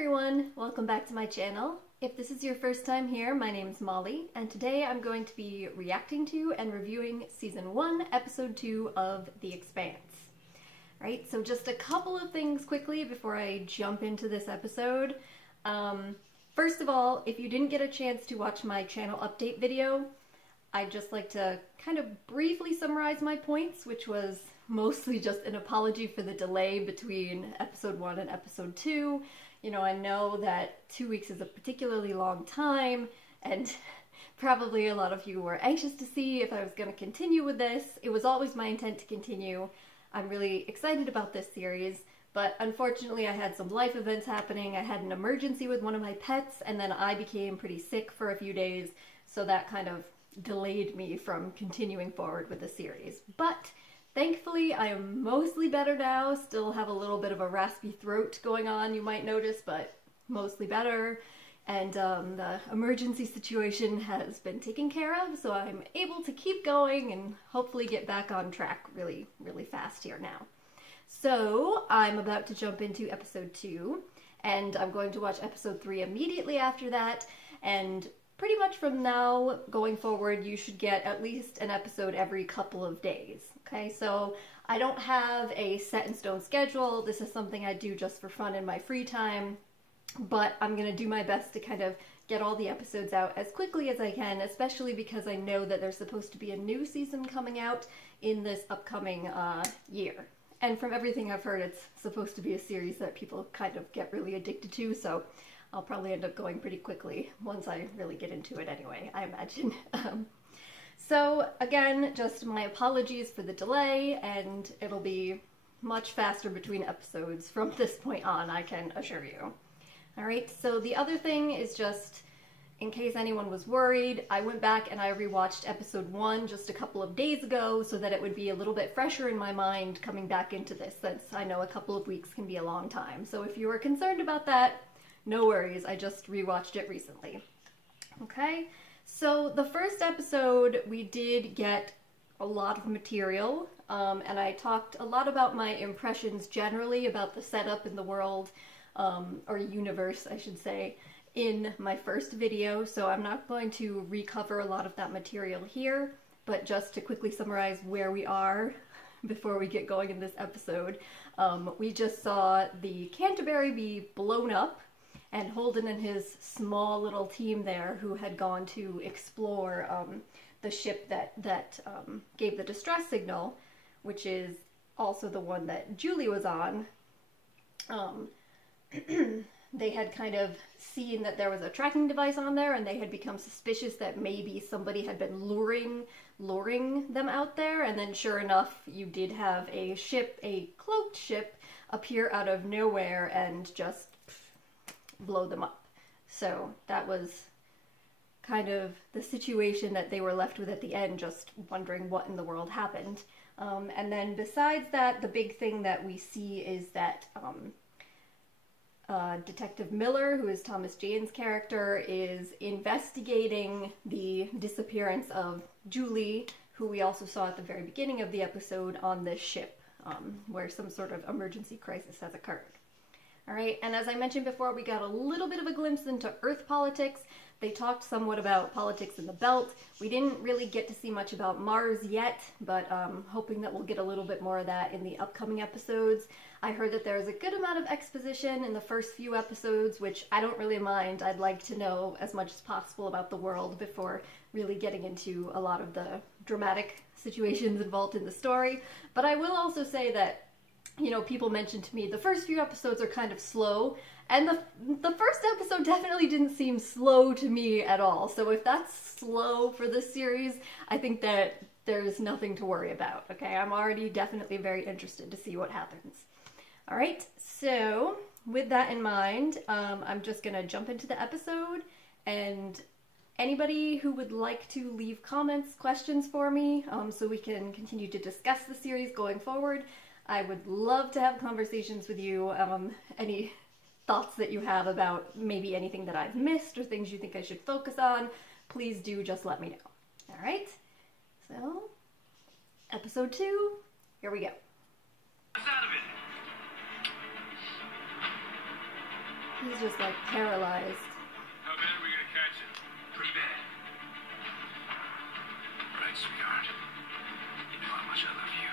everyone! Welcome back to my channel. If this is your first time here, my name is Molly, and today I'm going to be reacting to and reviewing Season 1, Episode 2 of The Expanse. Right, so just a couple of things quickly before I jump into this episode. First of all, if you didn't get a chance to watch my channel update video, I'd just like to kind of briefly summarize my points, which was mostly just an apology for the delay between episode 1 and episode 2. You know, I know that 2 weeks is a particularly long time, and probably a lot of you were anxious to see if I was going to continue with this. It was always my intent to continue. I'm really excited about this series, but unfortunately I had some life events happening. I had an emergency with one of my pets, and then I became pretty sick for a few days, so that kind of delayed me from continuing forward with the series. But thankfully, I am mostly better now. Still have a little bit of a raspy throat going on, you might notice, but mostly better. And the emergency situation has been taken care of, so I'm able to keep going and hopefully get back on track really, really fast here now. So I'm about to jump into episode 2, and I'm going to watch episode 3 immediately after that, and pretty much from now going forward, you should get at least an episode every couple of days. Okay, so I don't have a set in stone schedule. This is something I do just for fun in my free time, but I'm gonna do my best to kind of get all the episodes out as quickly as I can, especially because I know that there's supposed to be a new season coming out in this upcoming year. And from everything I've heard, it's supposed to be a series that people kind of get really addicted to, so I'll probably end up going pretty quickly once I really get into it anyway, I imagine. So again, just my apologies for the delay, and it'll be much faster between episodes from this point on, I can assure you. Alright, so the other thing is just, in case anyone was worried, I went back and I rewatched episode 1 just a couple of days ago so that it would be a little bit fresher in my mind coming back into this, since I know a couple of weeks can be a long time. So if you were concerned about that, no worries, I just rewatched it recently. Okay, so the first episode we did get a lot of material, and I talked a lot about my impressions generally about the setup in the world, or universe I should say, in my first video, so I'm not going to recover a lot of that material here, but just to quickly summarize where we are before we get going in this episode. We just saw the Canterbury be blown up, and Holden and his small little team there, who had gone to explore the ship that gave the distress signal, which is also the one that Julie was on, they had kind of seen that there was a tracking device on there, and they had become suspicious that maybe somebody had been luring them out there, and then sure enough, you did have a ship, a cloaked ship, appear out of nowhere and just blow them up. So that was kind of the situation that they were left with at the end, just wondering what in the world happened. And then besides that, the big thing that we see is that Detective Miller, who is Thomas Jane's character, is investigating the disappearance of Julie, who we also saw at the very beginning of the episode on this ship, where some sort of emergency crisis has occurred. Alright, and as I mentioned before, we got a little bit of a glimpse into Earth politics. They talked somewhat about politics in the belt. We didn't really get to see much about Mars yet, but hoping that we'll get a little bit more of that in the upcoming episodes. I heard that there's a good amount of exposition in the first few episodes, which I don't really mind. I'd like to know as much as possible about the world before really getting into a lot of the dramatic situations involved in the story. But I will also say that, you know, people mentioned to me the first few episodes are kind of slow, and the first episode definitely didn't seem slow to me at all. So if that's slow for this series, I think that there's nothing to worry about, okay? I'm already definitely very interested to see what happens. Alright, so with that in mind, I'm just gonna jump into the episode, and anybody who would like to leave comments, questions for me, so we can continue to discuss the series going forward, I would love to have conversations with you. Any thoughts that you have about maybe anything that I've missed or things you think I should focus on, please do just let me know. Alright, so episode 2, here we go. He's just like paralyzed. How bad are we gonna catch it? Pretty bad. Right, sweetheart. You know how much I love you.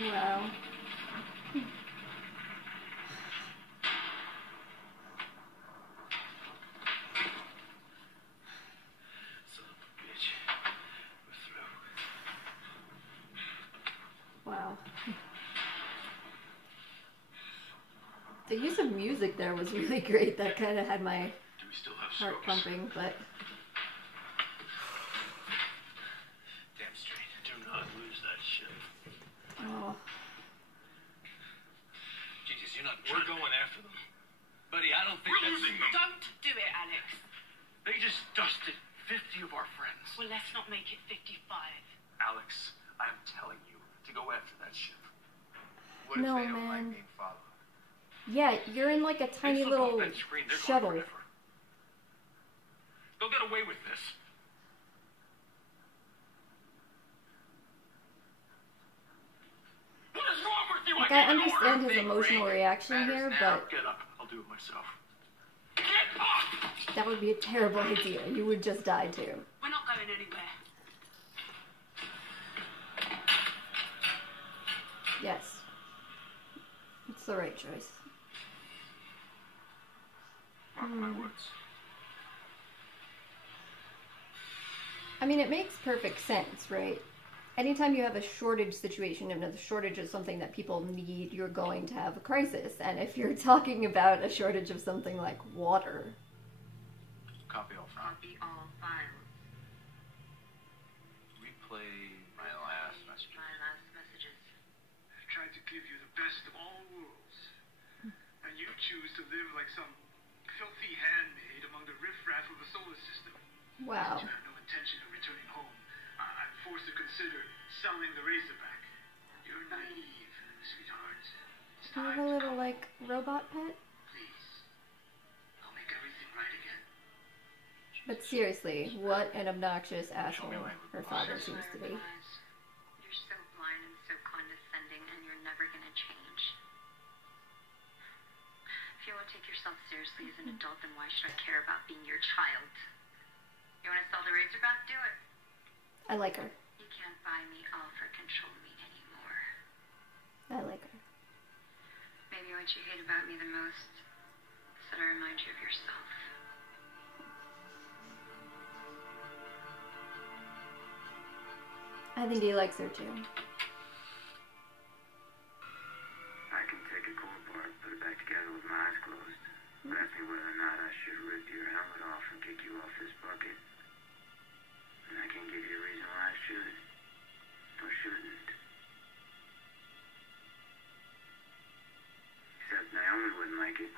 Wow. Son of a bitch. We're through. Wow. The use of music there was really great. That kind of had my Do we still have heart scopes? pumping, but Damn straight. Do not lose that ship. oh, Jesus, you're not. We're going after them. Buddy, I don't think We're that's... losing them. Don't do it, Alex. They just dusted 50 of our friends. Well, let's not make it 55. Alex, I'm telling you to go after that ship. What No, if they don't like man. being followed? yeah, you're in like a tiny They slip off little that screen, they're gone shuttle. forever. They'll get away with this. What is wrong with you? Like, I I gave an understand order. his Big emotional ring. reaction Matters here, now. but Get up. I'll do it myself. Get up! that would be a terrible idea. You would just die too. We're not going anywhere. Yes. It's the right choice. Mark my words. I mean, it makes perfect sense, right? Anytime you have a shortage situation, and the shortage is something that people need, you're going to have a crisis. And if you're talking about a shortage of something like water, Copy all files. Copy all files. Replay my last message. My last messages. I've tried to give you the best of all worlds, and you choose to live like some filthy handmaid among the riffraff of the solar system. wow. You have no intention of returning home. I'm forced to consider selling the Razorback. You're naive, sweetheart. It's Do you time have a to little, come. like, robot pet? Please. I'll make everything right again. But seriously, what an obnoxious asshole her father seems to be. You're so blind and so condescending, and you're never gonna change. If you won't take yourself seriously as an adult, then why should I care about being your child? You wanna sell the Razorback? Do it. I like her. You can't buy me off or control me anymore. I like her. Maybe what you hate about me the most is that I remind you of yourself. I think he likes her too. I can take a cold part, put it back together with my eyes closed. But ask me whether or not I should rip your helmet off and kick you off this bucket. And I can give you a reason why I should. Or shouldn't. Except Naomi wouldn't like it.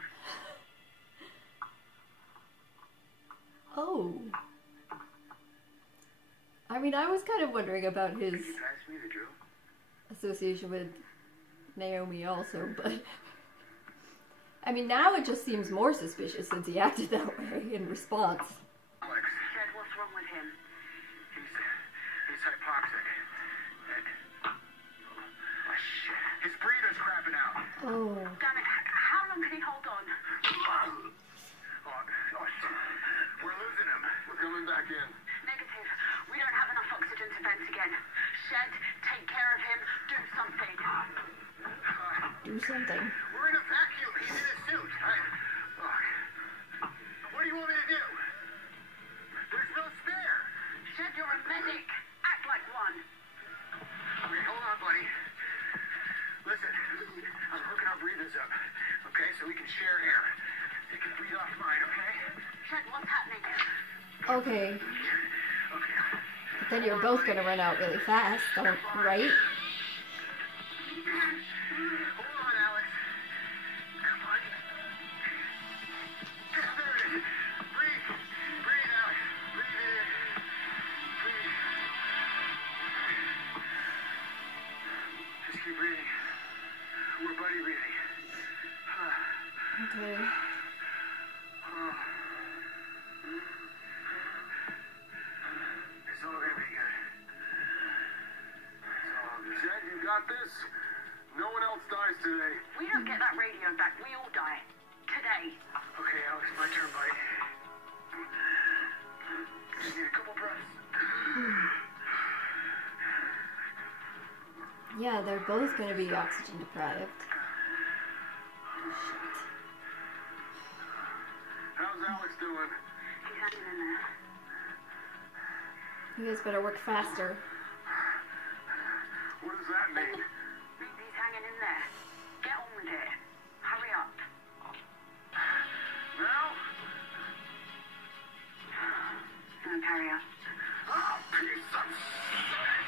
Oh. I mean, I was kind of wondering about his Can you pass me the drill? association with Naomi also, but I mean, now it just seems more suspicious since he acted that way in response. Alex, Fred, what's wrong with him? he's hypoxic. And... Oh, shit. His breather's crapping out. Oh. Damn it, how long can he hold on? Oh, shit. We're losing him. We're coming back in. Negative. We don't have enough oxygen to vent again. Shed, take care of him, do something. Do something. We're in a vacuum. He's in a suit. Fuck. What do you want me to do? There's no spare. Shed, you're a medic. Act like one. Okay, hold on, buddy. Listen, I'm hooking our breathers up, okay, so we can share air. You can breathe off mine, okay? said, what's happening? Okay. But then you're both gonna run out really fast, right? Hold on, Alex. Come on. There it is. Breathe. Breathe out. Breathe in. Breathe. Just keep breathing. We're buddy breathing. Okay. It's all gonna be good. It's all good. Jed, you got this? No one else dies today. We don't get that radio back. We all die. Today. Okay, Alex, my turn, buddy. Just need a couple breaths. Yeah, they're both gonna be oxygen deprived. How's Alex doing? He's hanging in there. You guys better work faster. What does that mean? He's hanging in there. Get on with it. Hurry up. Now? No, carry on. Oh, piece of shit!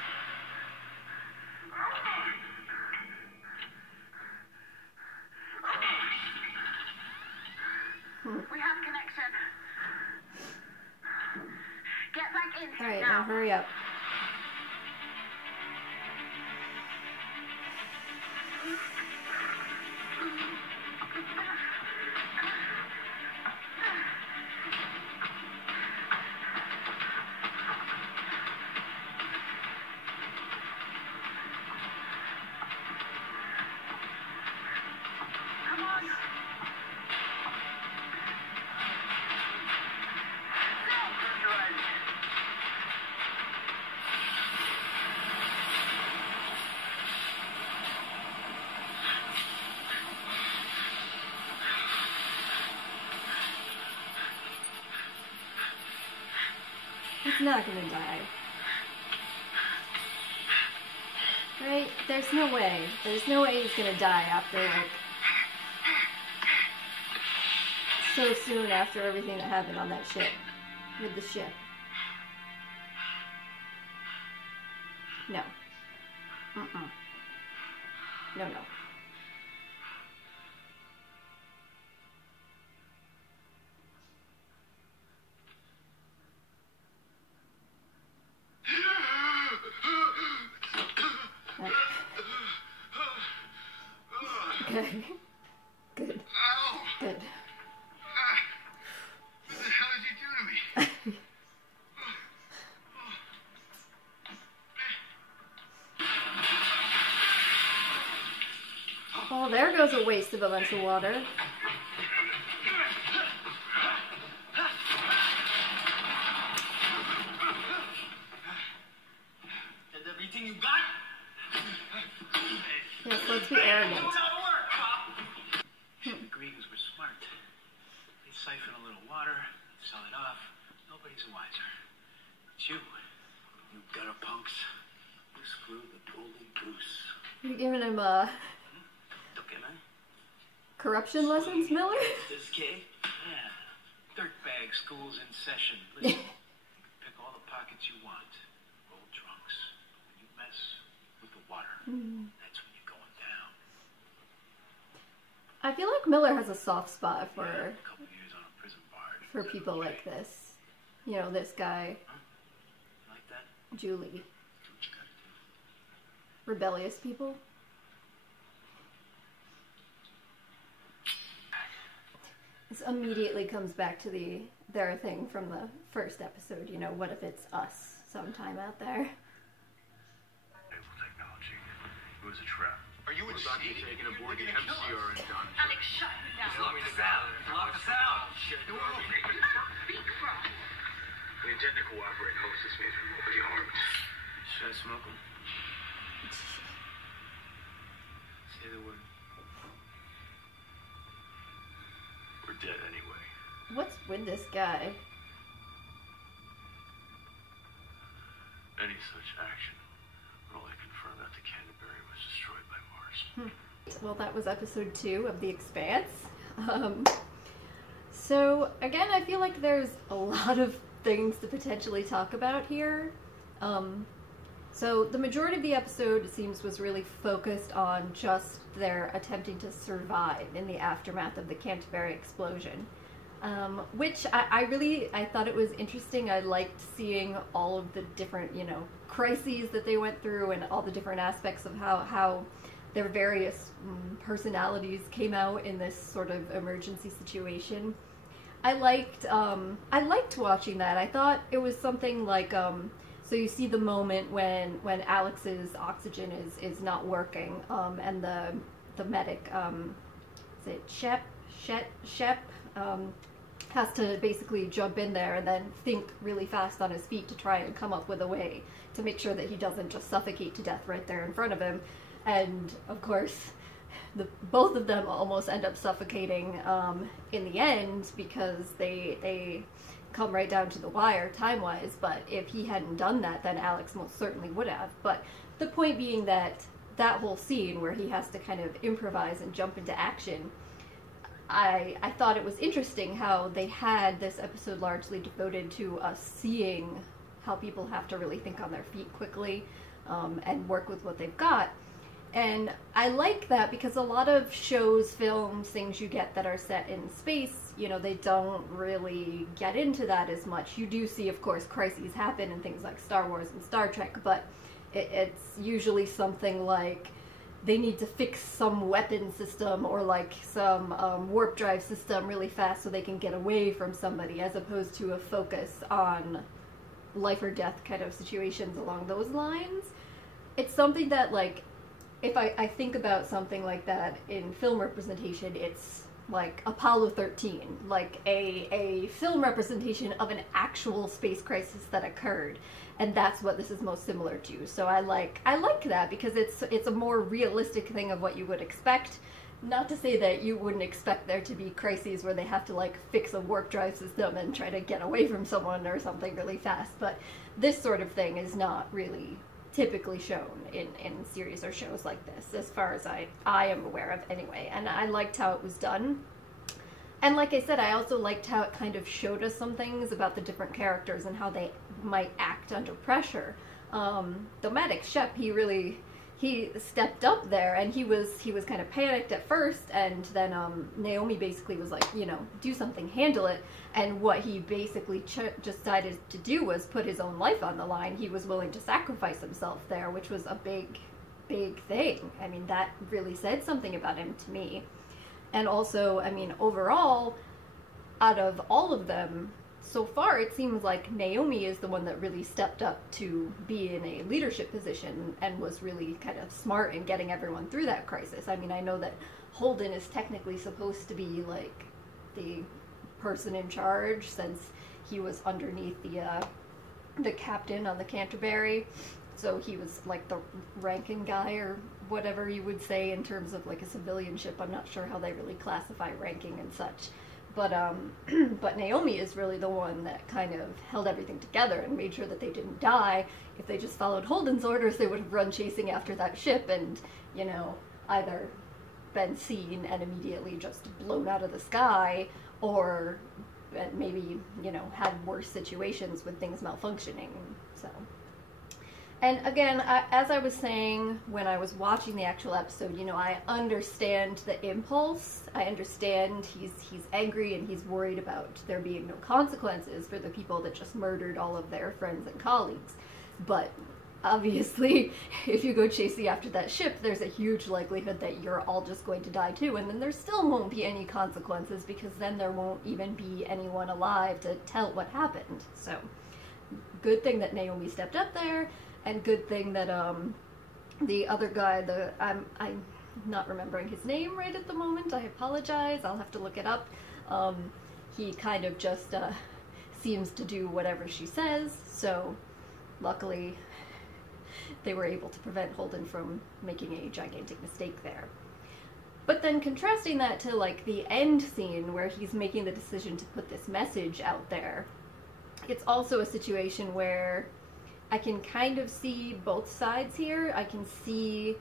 We have connection. Get back in here Alright, now. now hurry up. Come on. He's not gonna die. Right? There's no way. There's no way he's gonna die after, like, so soon after everything that happened on that ship. With the ship. No. Mm-mm. No, no. Okay. Good. Ow! Good. What the hell did you do to me? Oh, there goes a waste of a bunch of water. That's everything you got? Yes, let's be arrogant. The Greens were smart. They siphon a little water, sell it off. Nobody's the wiser. It's you. You gutter punks. You screwed the golden goose. You're giving him Okay, man? corruption lessons, Miller? This kid? Yeah. Dirtbag school's in session. Listen, you can pick all the pockets you want. Roll drunks. When you mess with the water, that's when you're going down. I feel like Miller has a soft spot for A couple years on a prison bar. people like this. You know, this guy, You like that? Julie. Do what you gotta do. Rebellious people. This immediately comes back to their thing from the first episode, you know, what if it's us sometime out there? Naval technology. It was a trap. Are you insane? taken aboard the MCR and done. Alex, shut me down. Lock us out! Lock us out! Speak for us. We intend to cooperate. Host this means we won't be harmed. Should I smoke them? Say the word. We're dead anyway. What's with this guy? Any such action would only confirm that the Canterbury was destroyed by Mars. Well, that was episode 2 of The Expanse. So again, I feel like there's a lot of things to potentially talk about here. So the majority of the episode, it seems, was really focused on just their attempting to survive in the aftermath of the Canterbury explosion. Which I thought it was interesting. I liked seeing all of the different, crises that they went through and all the different aspects of how their various personalities came out in this sort of emergency situation. I liked watching that. I thought it was something like, so you see the moment when Alex's oxygen is not working, and the medic, is it Shep, has to basically jump in there and then think really fast on his feet to try and come up with a way to make sure that he doesn't just suffocate to death right there in front of him. And of course, both of them almost end up suffocating in the end, because they come right down to the wire time-wise. But if he hadn't done that, then Alex most certainly would have. But the point being that whole scene where he has to kind of improvise and jump into action, I thought it was interesting how they had this episode largely devoted to us seeing how people have to really think on their feet quickly, and work with what they've got. And I like that because a lot of shows, films, things you get that are set in space, they don't really get into that as much. You do see, of course, crises happen in things like Star Wars and Star Trek, but it's usually something like they need to fix some weapon system or like some warp drive system really fast so they can get away from somebody, as opposed to a focus on life or death kind of situations along those lines. It's something that, like, if I think about something like that in film representation, it's like Apollo 13, like a film representation of an actual space crisis that occurred, and that's what this is most similar to. So I like that because it's a more realistic thing of what you would expect. Not to say that you wouldn't expect there to be crises where they have to like fix a warp drive system and try to get away from someone or something really fast, but this sort of thing is not really typically shown in series or shows like this, as far as I am aware of anyway. And I liked how it was done. And like I said, I also liked how it kind of showed us some things about the different characters and how they might act under pressure. The medic, Shep, he stepped up there, and he was kind of panicked at first, and then Naomi basically was like, do something, handle it. And what he basically decided to do was put his own life on the line. He was willing to sacrifice himself there, which was a big thing. I mean, that really said something about him to me. And also, I mean, overall, out of all of them, so far it seems like Naomi is the one that really stepped up to be in a leadership position and was really kind of smart in getting everyone through that crisis. I mean, I know that Holden is technically supposed to be like the person in charge, since he was underneath the captain on the Canterbury, so he was like the ranking guy or whatever you would say in terms of like a civilian ship. I'm not sure how they really classify ranking and such. But but Naomi is really the one that kind of held everything together and made sure that they didn't die. If they just followed Holden's orders, they would have run chasing after that ship and, either been seen and immediately just blown out of the sky, or maybe, had worse situations with things malfunctioning. So, and again, as I was saying when I was watching the actual episode, I understand the impulse. I understand he's angry and he's worried about there being no consequences for the people that just murdered all of their friends and colleagues. But obviously, if you go chasing after that ship, there's a huge likelihood that you're all just going to die too, and then there still won't be any consequences, because then there won't even be anyone alive to tell what happened. So, good thing that Naomi stepped up there. And good thing that the other guy, I'm not remembering his name right at the moment. I apologize. I'll have to look it up. He kind of just seems to do whatever she says. So luckily, they were able to prevent Holden from making a gigantic mistake there. But then contrasting that to like the end scene where he's making the decision to put this message out there, it's also a situation where I can kind of see both sides here. I can see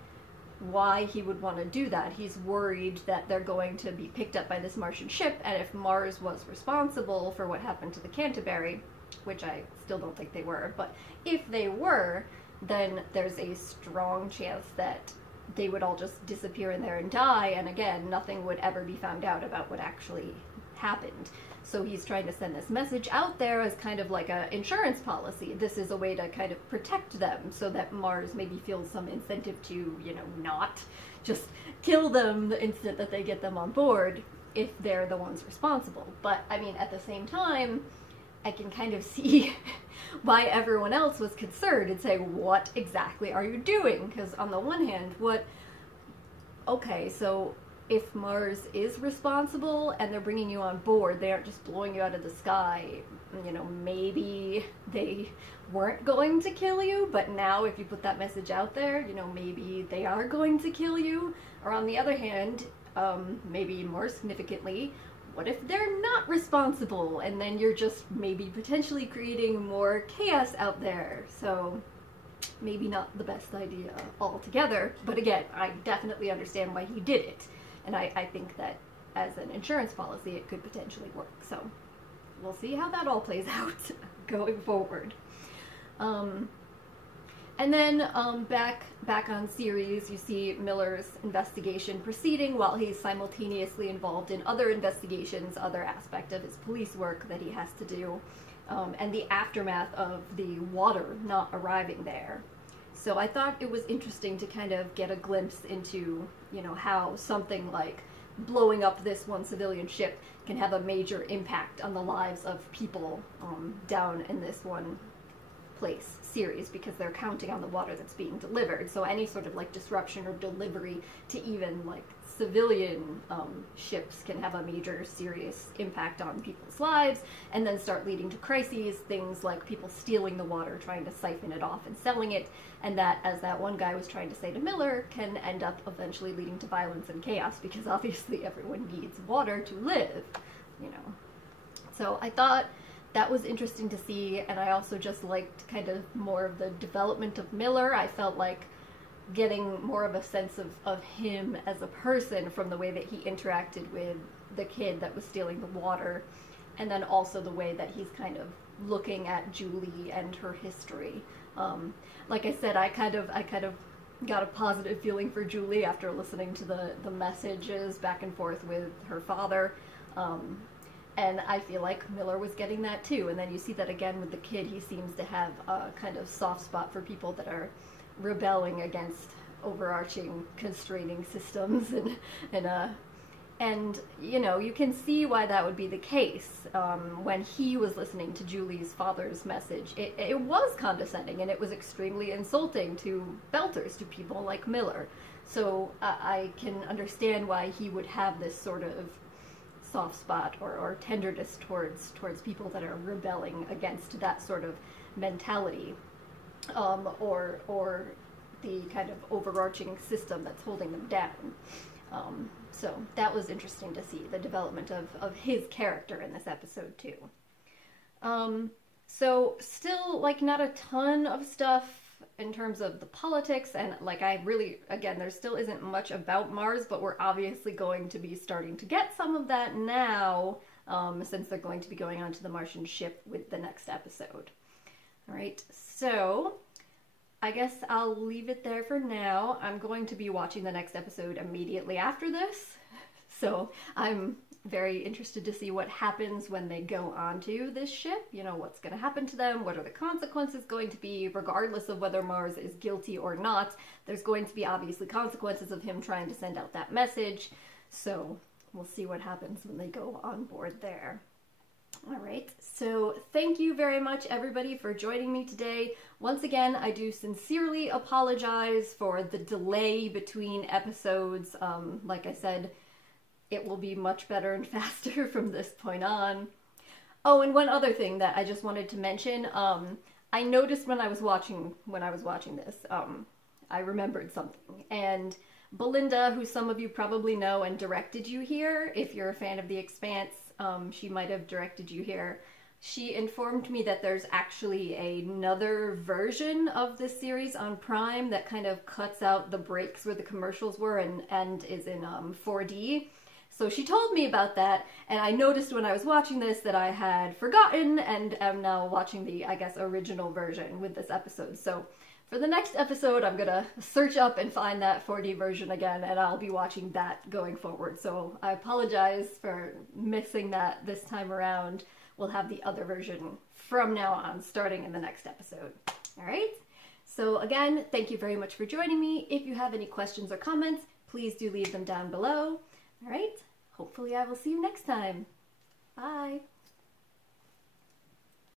why he would want to do that. He's worried that they're going to be picked up by this Martian ship, and if Mars was responsible for what happened to the Canterbury, which I still don't think they were, but if they were, then there's a strong chance that they would all just disappear in there and die, and again, nothing would ever be found out about what actually happened. So he's trying to send this message out there as kind of like an insurance policy. This is a way to kind of protect them so that Mars maybe feels some incentive to, you know, not just kill them the instant that they get them on board if they're the ones responsible. But, I mean, at the same time, I can kind of see why everyone else was concerned and say, what exactly are you doing? Because on the one hand, okay, so if Mars is responsible and they're bringing you on board, they aren't just blowing you out of the sky, you know, maybe they weren't going to kill you, but now if you put that message out there, you know, maybe they are going to kill you. Or on the other hand, maybe more significantly, what if they're not responsible, and then you're just maybe potentially creating more chaos out there? So maybe not the best idea altogether, but again, I definitely understand why he did it. And I think that as an insurance policy, it could potentially work. So we'll see how that all plays out going forward. And then back on Ceres, you see Miller's investigation proceeding while he's simultaneously involved in other investigations, other aspect of his police work that he has to do, and the aftermath of the water not arriving there. So I thought it was interesting to kind of get a glimpse into, you know, how something like blowing up this one civilian ship can have a major impact on the lives of people down in this one place, Ceres, because they're counting on the water that's being delivered. So any sort of like disruption or delivery to even like civilian ships can have a major serious impact on people's lives, and then start leading to crises, things like people stealing the water, trying to siphon it off and selling it, and that, as that one guy was trying to say to Miller, can end up eventually leading to violence and chaos, because obviously everyone needs water to live, you know. So I thought that was interesting to see, and I also just liked kind of more of the development of Miller. I felt like getting more of a sense of him as a person from the way that he interacted with the kid that was stealing the water, and then also the way that he's kind of looking at Julie and her history. Like I said, I kind of got a positive feeling for Julie after listening to the messages back and forth with her father. And I feel like Miller was getting that too. And then you see that again with the kid. He seems to have a kind of soft spot for people that are rebelling against overarching constraining systems, and you know, you can see why that would be the case. When he was listening to Julie's father's message, it was condescending, and it was extremely insulting to belters, to people like Miller. So I can understand why he would have this sort of soft spot or tenderness towards people that are rebelling against that sort of mentality, or the kind of overarching system that's holding them down. So that was interesting to see, the development of his character in this episode too. So still, like, not a ton of stuff in terms of the politics, and like I really, again, there still isn't much about Mars, but we're obviously going to be starting to get some of that now, since they're going to be going on to the Martian ship with the next episode. Alright, so I guess I'll leave it there for now. I'm going to be watching the next episode immediately after this, so I'm very interested to see what happens when they go onto this ship. You know, what's going to happen to them, what are the consequences going to be, regardless of whether Mars is guilty or not. There's going to be obviously consequences of him trying to send out that message, so we'll see what happens when they go on board there. Alright, so thank you very much everybody for joining me today. Once again, I do sincerely apologize for the delay between episodes. Like I said, it will be much better and faster from this point on. Oh, and one other thing that I just wanted to mention, I noticed when I was watching this, I remembered something. And Belinda, who some of you probably know and directed you here, if you're a fan of The Expanse, she might have directed you here. she informed me that there's actually another version of this series on Prime that kind of cuts out the breaks where the commercials were and is in 4D. So she told me about that, and I noticed when I was watching this that I had forgotten and am now watching the, I guess, original version with this episode. So for the next episode, I'm gonna search up and find that 4D version again, and I'll be watching that going forward. So I apologize for missing that this time around. We'll have the other version from now on, starting in the next episode. All right? So again, thank you very much for joining me. If you have any questions or comments, please do leave them down below. All right? Hopefully I will see you next time. Bye.